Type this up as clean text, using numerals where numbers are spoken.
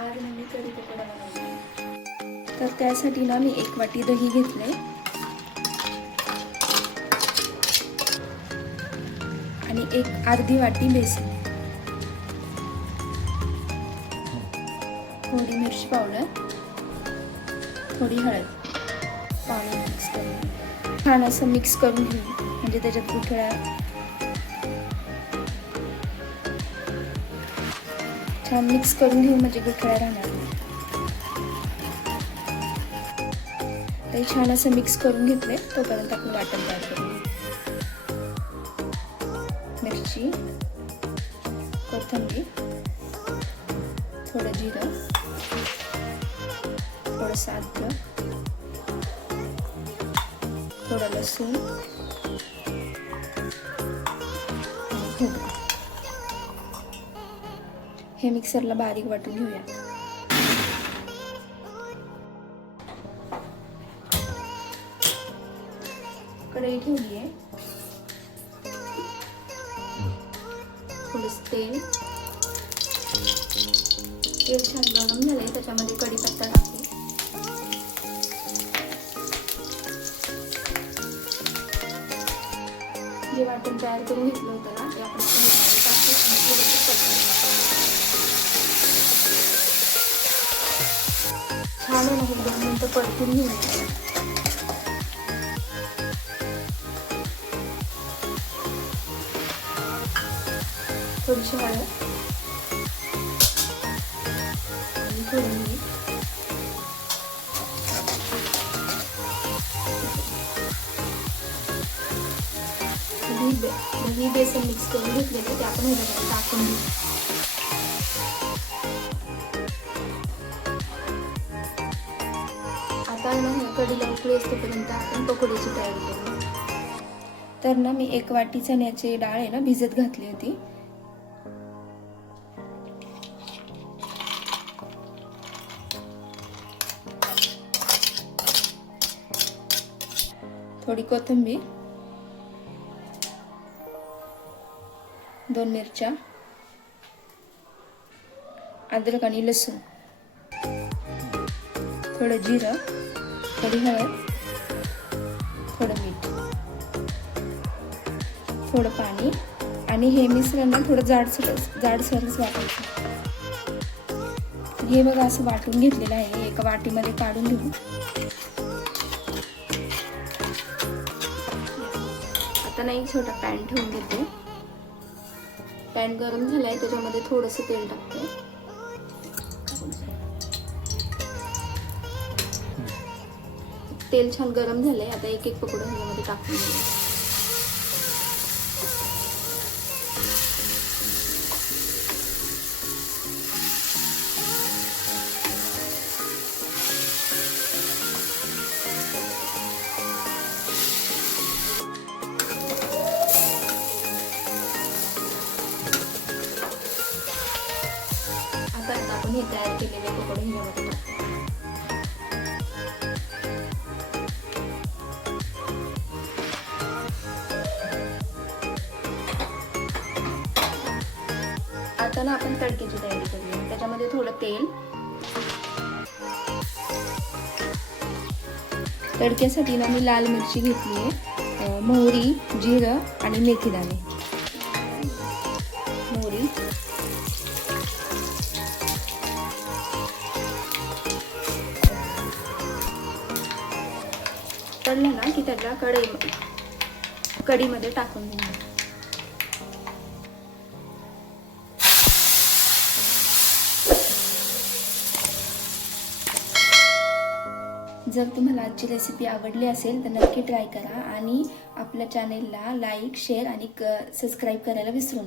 आज मी कढी पकोडा बनवला. तर त्यासाठी ना मी 1 वाटी दही घेतले आणि अर्धी वाटी बेसन, थोडी मिरची पावडर, थोडी हळद पाणी मिक्स करून छान असं मिक्स करून घेऊ. म्हणजे त्याच्यात गुठळ्या छान मिक्स करून घेऊ म्हणजे गुठळ्या राहणार नाही. ते छान असं मिक्स करून घेतले. तोपर्यंत आपण वाटण तयार करू. मिरची, कोथिंबीर, थोडं जिरं, थोडंसं अद्रक, थोडं लसूण, खोबरं. हे मिक्सरला बारीक वाटून घेऊया. कढई ठेवली आहे. थोडंसं तेल छान गरम झालंय. त्याच्यामध्ये कढीपत्ता टाकू. जे वाटण तयार करून घेतलं होतं ना ते आपण छान आहे. 2 मिनिटं परतून घेऊया. थोडीशी हळद आणि थोडं मीठ. दही बेसन मिक्स करून घेतलेलं ते आपण ह्याच्यामध्ये टाकून घेऊ. आता ना कढीला उकळी असतेपर्यंत आपण पकोडीची तयारी करू. तर ना मी 1 वाटी चण्याची डाळ आहे ना भिजत घातली होती. थोडी कोथिंबीर, 2 मिरच्या, अद्रक आणि लसूण, थोडं जिरं, थोडी हळद, थोडं मीठ, थोडं पाणी आणि हे मिश्रण ना थोडं जाडसरच वाटायचं. हे बघा असं वाटून घेतलेलं आहे. एका वाटीमध्ये काढून घेऊ. आता ना एक छोटा पॅन ठेवून घेते. पॅन गरम झालाय. त्याच्यामध्ये थोडंसं तेल टाकते. तेल छान गरम झालंय. आता एक पकोडा ह्यामध्ये टाकून घेऊ. आता आपण हे तयार केलेले पकोडे ह्यामध्ये टाकू. आता ना आपण तडक्याची तयारी करूया. त्याच्यामध्ये थोडं तेल. तडक्यासाठी ना मी लाल मिरची घेतली आहे, मोहरी, जिरं आणि मेथीदाणे. मोहरी, तळलं ना की त्याला कढईमध्ये टाकून घेऊ. जर तुम्हाला आजची रेसिपी आवडली असेल तर नक्की ट्राय करा आणि आपल्या चॅनेलला लाईक, शेअर आणि सबस्क्राईब करायला विसरू नका.